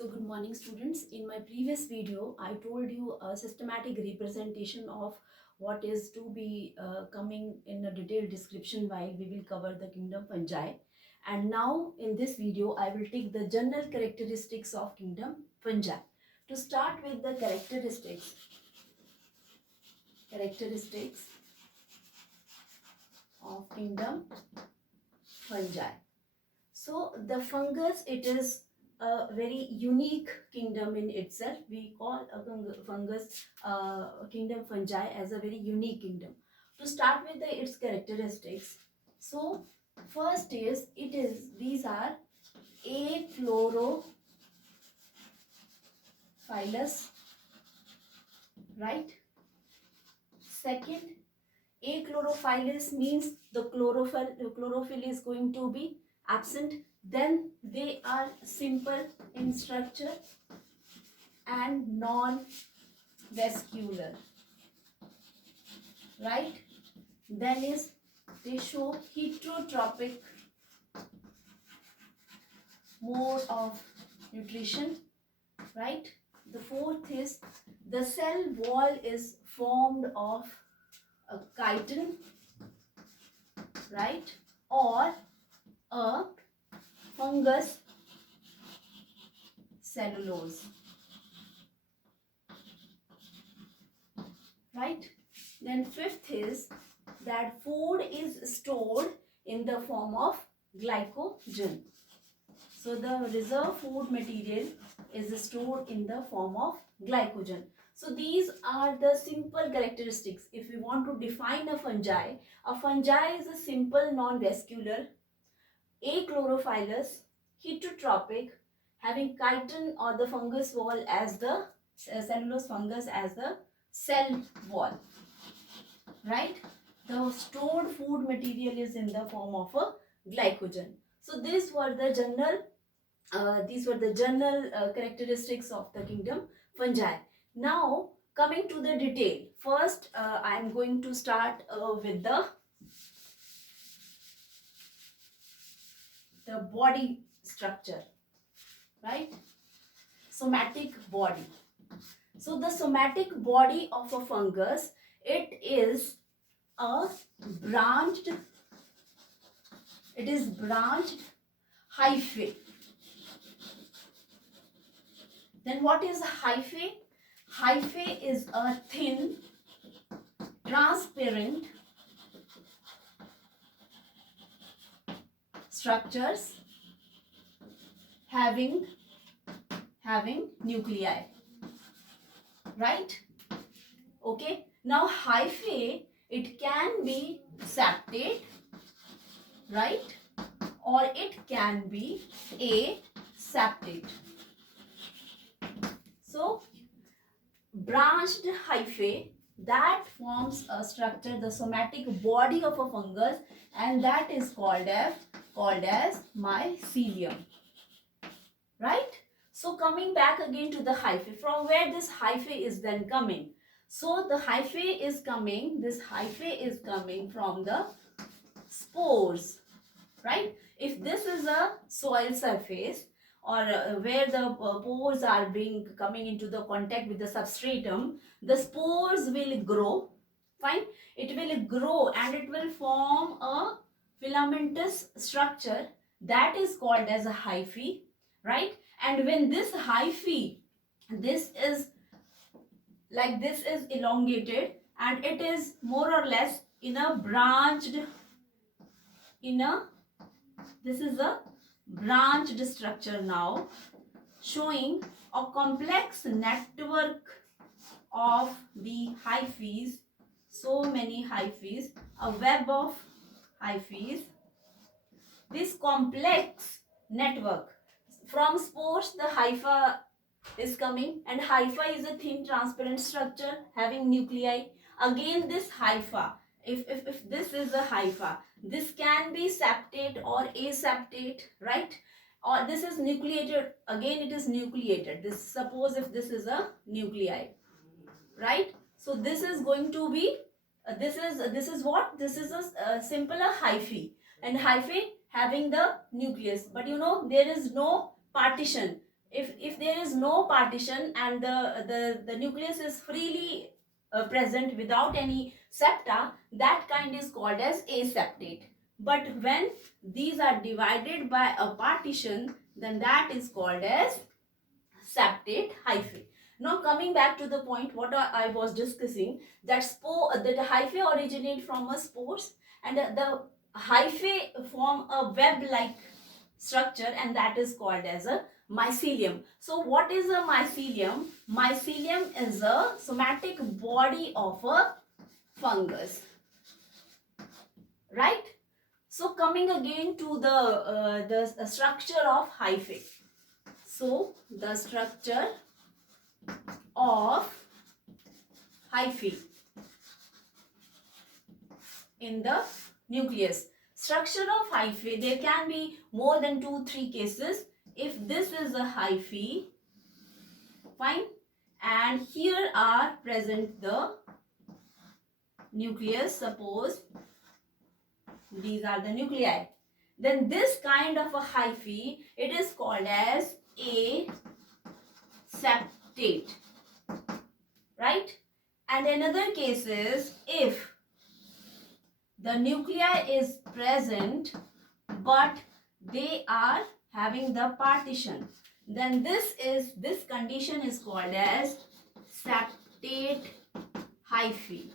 So good morning students. In my previous video, I told you a systematic representation of what is to be coming in a detailed description while we will cover the kingdom fungi. And now in this video, I will take the general characteristics of kingdom fungi. To start with the characteristics of kingdom fungi. So the fungus, it is a very unique kingdom in itself. We call a fungus kingdom fungi as a very unique kingdom. To start with its characteristics, so first is these are achlorophyllous, right? Second, achlorophyllis means the chlorophyll is going to be absent. Then they are simple in structure and non-vascular, right? Then is they show heterotropic mode of nutrition, right? The fourth is the cell wall is formed of a chitin, right, or a fungus cellulose, right? Then fifth is that food is stored in the form of glycogen. So the reserve food material is stored in the form of glycogen. So these are the simple characteristics. If we want to define a fungi is a simple non-vascular, achlorophyllous, heterotropic, having chitin or the fungus wall as the cellulose fungus as the cell wall, right? The stored food material is in the form of a glycogen. So these were the general characteristics of the kingdom fungi. Now coming to the detail. First, I am going to start with the body structure, right? Somatic body. So the somatic body of a fungus, it is branched hyphae. Then what is hyphae? Hyphae is a thin, transparent structures having nuclei, right? Okay. Now hyphae, it can be septate, right, or it can be aseptate. So branched hyphae, that forms a structure, the somatic body of a fungus, and that is called as mycelium, right? So coming back again to the hyphae, from where this hyphae is then coming. So the hyphae is coming, from the spores, right? If this is a soil surface, or where the pores are coming into the contact with the substratum, the spores will grow, fine. It will grow and it will form a filamentous structure that is called as a hyphae, right? And when this hyphae, this is elongated and it is more or less this is a branched structure now, showing a complex network of the hyphaes, so many hyphaes, a web of hyphaes. This complex network, from spores the hypha is coming, and hypha is a thin transparent structure having nuclei. Again this hypha, if this is a hypha, this can be septate or aseptate, right? Or this is nucleated, again it is nucleated. This, suppose if this is a nuclei, right? So this is going to be this is what? This is a simple hyphae, and hyphae having the nucleus, but you know there is no partition. If there is no partition and the nucleus is freely present without any septa, that kind is called as aseptate. But when these are divided by a partition, then that is called as septate hyphae. Now coming back to the point what I was discussing, that the hyphae originate from a spores, and the hyphae form a web-like structure, and that is called as a mycelium. So what is a mycelium? Mycelium is a somatic body of a fungus, right? So coming again to the structure of hyphae. So the structure of hyphae in the nucleus. Structure of hyphae, there can be more than 2-3 cases. If this is a hyphae, fine, and here are present the nucleus, suppose these are the nuclei, then this kind of a hyphae, it is called as aseptate, right? And another case is if the nuclei is present but they are having the partition, then this condition is called as septate hyphae,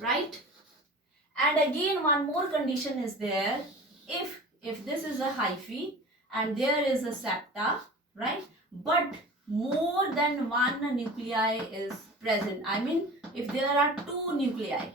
right? And again one more condition is there. If this is a hyphae and there is a septa, right, but more than one nuclei is present, I mean if there are 2 nuclei,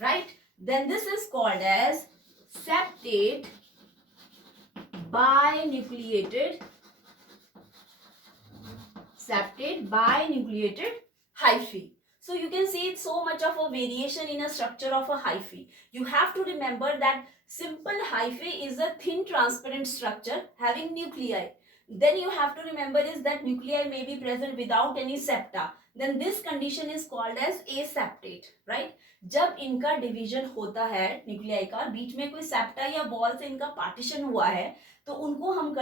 right, then this is called as septate binucleated hyphae. So you can see it's so much of a variation in a structure of a hyphae. You have to remember that simple hyphae is a thin transparent structure having nuclei. Then you have to remember is that nuclei may be present without any septa. Then this condition is called as aseptate, right? जब इनका division होता है nuclei का, बीच में कोई septa या ball से इनका पार्टीशन हुआ है, तो उनको हम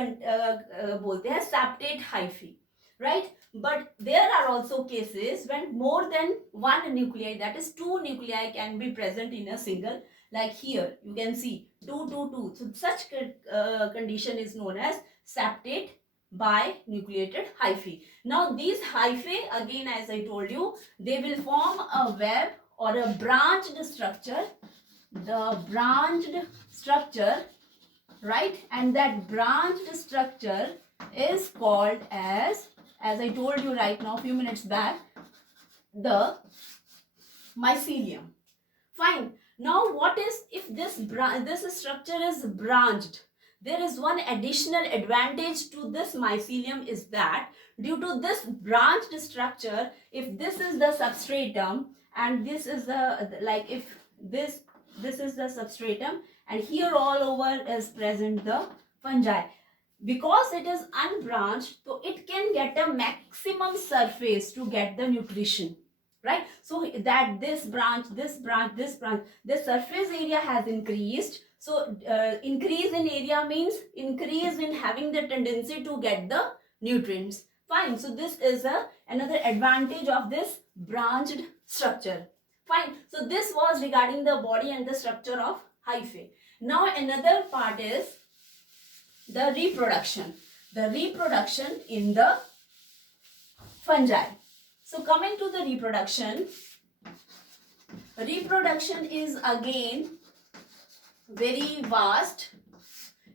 बोलते हैं septate hyphae, right? But there are also cases when more than one nuclei, that is 2 nuclei, can be present in a single, like here you can see 2 2 2. So such condition is known as septate binucleated hyphae. Now these hyphae, again as I told you, they will form a web or a branched structure, the branched structure, right? And that branched structure is called as I told you right now, few minutes back, the mycelium. Fine. Now what is if this structure is branched? There is one additional advantage to this mycelium is that due to this branched structure, if this is the substratum and this is the, like if this is the substratum and here all over is present the fungi, because it is unbranched, so it can get a maximum surface to get the nutrition, right? So that this surface area has increased. So increase in area means increase in having the tendency to get the nutrients. Fine. So this is another advantage of this branched structure. Fine. So this was regarding the body and the structure of hyphae. Now another part is the reproduction. The reproduction in the fungi. So coming to the reproduction is again very vast.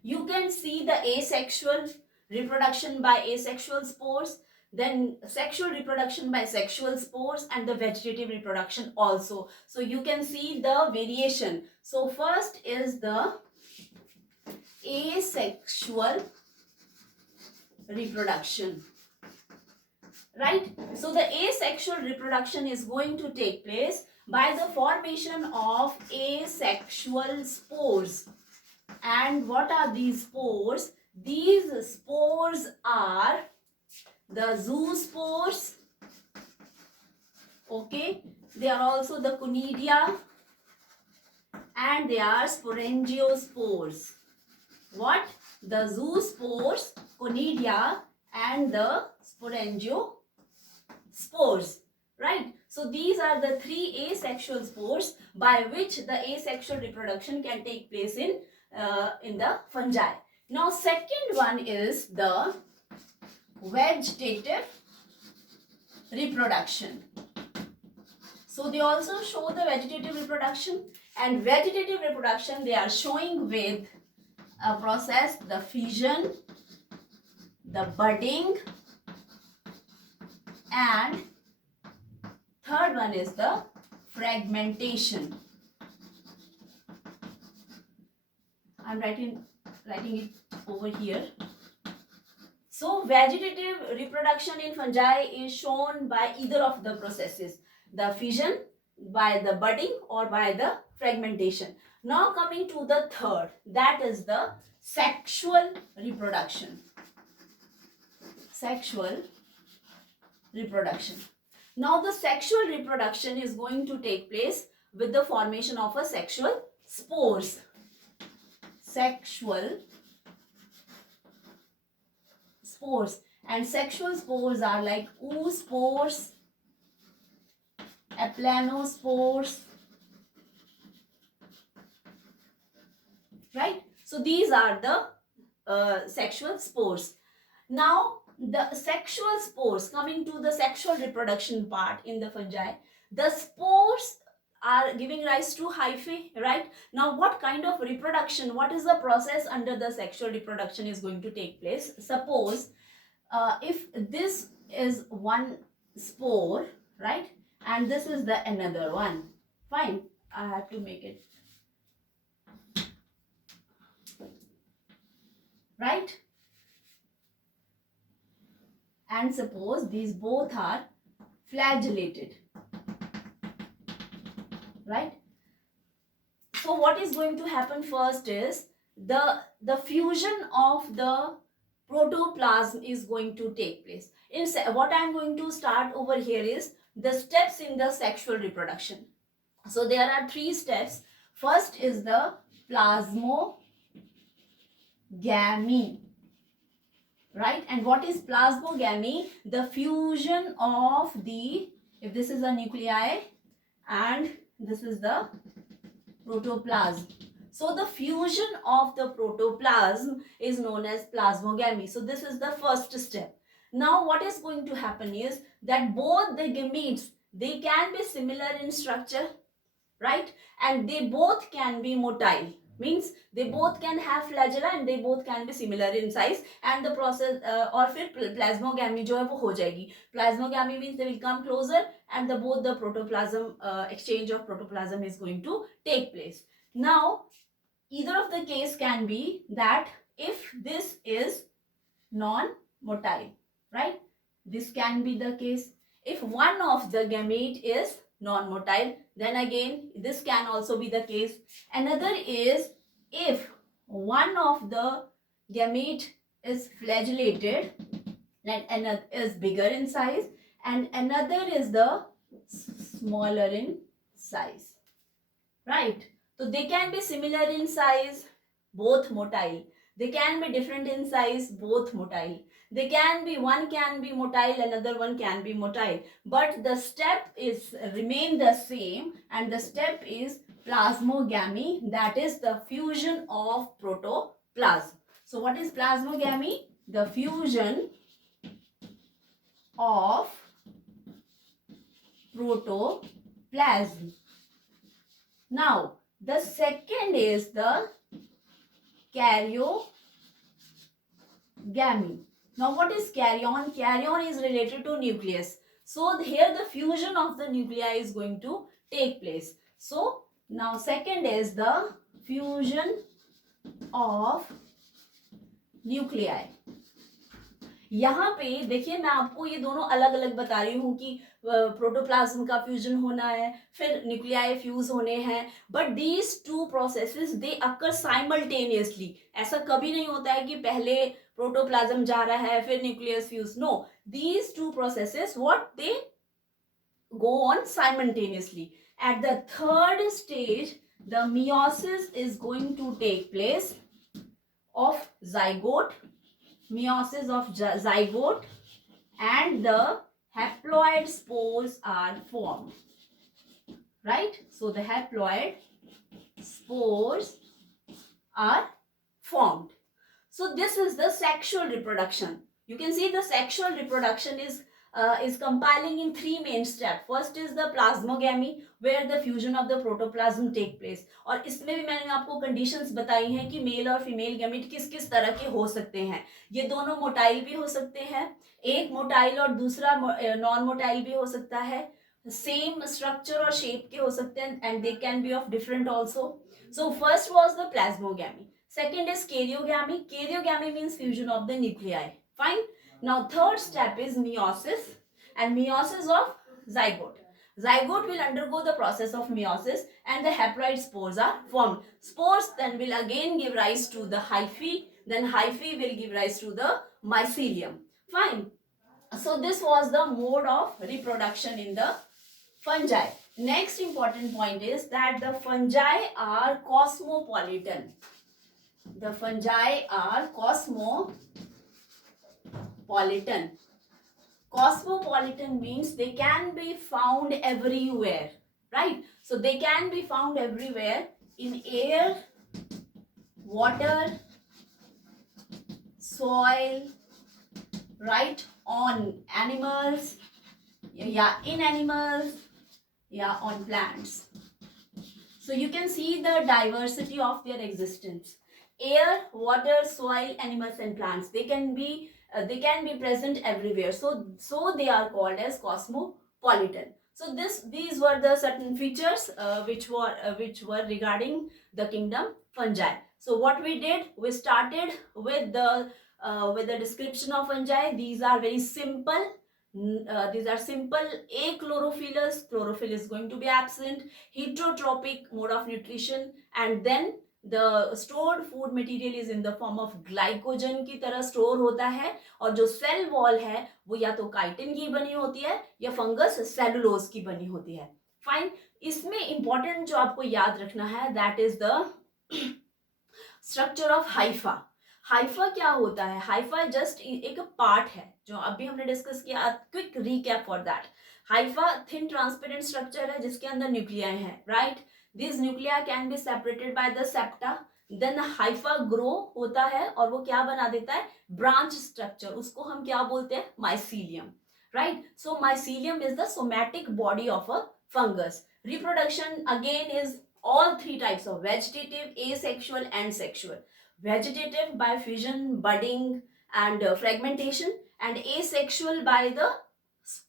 You can see the asexual reproduction by asexual spores, then sexual reproduction by sexual spores, and the vegetative reproduction also. So you can see the variation. So first is the asexual reproduction, right? So the asexual reproduction is going to take place by the formation of asexual spores. And what are these spores? These spores are the zoospores, okay? They are also the conidia, and they are sporangiospores. what? The zoospores, conidia, and the sporangiospores, right? So these are the three asexual spores by which the asexual reproduction can take place in the fungi. Now, second one is the vegetative reproduction. So they also show the vegetative reproduction, and vegetative reproduction they are showing with a process, the fission, the budding, and third one is the fragmentation. I'm writing it over here. So vegetative reproduction in fungi is shown by either of the processes, the fission, by the budding, or by the fragmentation. Now coming to the third, that is the sexual reproduction. Sexual reproduction. Now the sexual reproduction is going to take place with the formation of a sexual spores. Sexual spores, and sexual spores are like oospores, aplanospores, right? So these are the sexual spores. Now the sexual spores, coming to the sexual reproduction part in the fungi, the spores are giving rise to hyphae, right? Now what kind of reproduction, what is the process under the sexual reproduction is going to take place? Suppose if this is one spore, right, and this is the another one, fine, I have to make it right, and suppose these both are flagellated, right? So what is going to happen first is the fusion of the protoplasm is going to take place. What I am going to start over here is the steps in the sexual reproduction. So there are three steps. First is the plasmogamy, right? And what is plasmogamy? The fusion of the, if this is a nuclei and this is the protoplasm. So the fusion of the protoplasm is known as plasmogamy. So this is the first step. Now what is going to happen is that both the gametes, they can be similar in structure, right? And they both can be motile. Means they both can have flagella and they both can be similar in size, and the process और फिर plasmogamy जो है वो हो जाएगी. Plasmogamy means they will come closer and both the protoplasm exchange of protoplasm is going to take place. Now either of the case can be that if this is non-motile, right? This can be the case. If one of the gamete is non-motile, then again this can also be the case. Another is if one of the gamete is flagellated and another is bigger in size and another is the smaller in size, right? So they can be similar in size, both motile. They can be different in size, both motile. They can be, one can be motile, another one can be motile. But the step is remain the same, and the step is plasmogamy, that is the fusion of protoplasm. So what is plasmogamy? The fusion of protoplasm. Now the second is the karyogamy. Now what is karyon? Karyon is related to nucleus. So here the fusion of the nuclei is going to take place. So now second is the fusion of nuclei. यहाँ पे देखिए मैं आपको ये दोनों अलग अलग बता रही हूँ कि प्रोटोप्लाज्म का फ्यूजन होना है, फिर न्यूक्लियाई फ्यूज होने हैं, but these two processes they occur simultaneously. ऐसा कभी नहीं होता है कि पहले प्रोटोप्लाज्म जा रहा है फिर nucleus fuse. No, these two processes what they go on simultaneously. At the third stage, the meiosis is going to take place of zygote, zygote, and the haploid spores are formed, right? So the haploid spores are formed. So this is the sexual reproduction. You can see the sexual reproduction is compiling in three main steps. First is the plasmogamy, where the fusion of the protoplasm take place. और इसमें भी मैंने आपको conditions बताई हैं कि mail और female gamete किस किस तरह के हो सकते हैं. ये दोनों मोटाइल भी हो सकते हैं, एक मोटाइल और दूसरा नॉन मोटाइल भी हो सकता है, सेम स्ट्रक्चर और शेप के हो सकते हैं, and they can be of different also. So first was the plasmogamy. Second is karyogamy. Karyogamy means fusion of the nuclei. Fine. Now third step is meiosis, and meiosis of zygote. Zygote will undergo the process of meiosis and the haploid spores are formed. Spores then will again give rise to the hyphae. Then hyphae will give rise to the mycelium. Fine. So this was the mode of reproduction in the fungi. Next important point is that the fungi are cosmopolitan. The fungi are cosmopolitan. Cosmopolitan means they can be found everywhere, right? So they can be found everywhere in air, water, soil, right? On animals, in animals, on plants. So you can see the diversity of their existence. Air, water, soil, animals and plants, they can be present everywhere. So they are called as cosmopolitan. So these were the certain features which were regarding the kingdom fungi. So what we did, we started with the description of fungi. These are very simple. These are simple. Achlorophyllous, chlorophyll is going to be absent. Heterotropic mode of nutrition, and then the stored food material is in the form of glycogen की तरह store होता है, और जो cell wall है वो या तो chitin की बनी होती है या fungus cellulose की बनी होती है. Fine. इसमें important जो आपको याद रखना है, that is the structure of hypha. Haifa क्या होता है? हाइफा जस्ट एक पार्ट है जो अभी हमने डिस्कस किया. Quick recap for that. Hypha thin transparent structure है जिसके अंदर न्यूक्लियाई है, right? This nuclei can be separated by the septa. Then hypha grow होता है और वो क्या बना देता है? Branch structure. उसको हम क्या बोलते हैं? Mycelium, right? So mycelium is the somatic body of a fungus. Reproduction again is all three types of vegetative, asexual and sexual. Vegetative by fission, budding and fragmentation, and asexual by the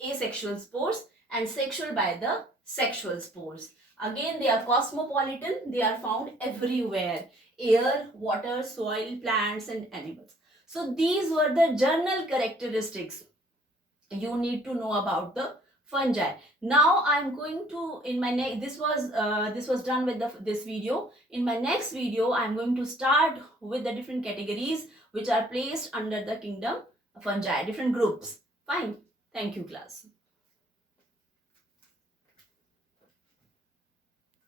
asexual spores and sexual by the sexual spores. Again, they are cosmopolitan. They are found everywhere: air, water, soil, plants and animals. So these were the general characteristics you need to know about the fungi. Now I'm going to, in my next, this was done with this video. In my next video I'm going to start with the different categories which are placed under the kingdom fungi, different groups. Fine. Thank you, class.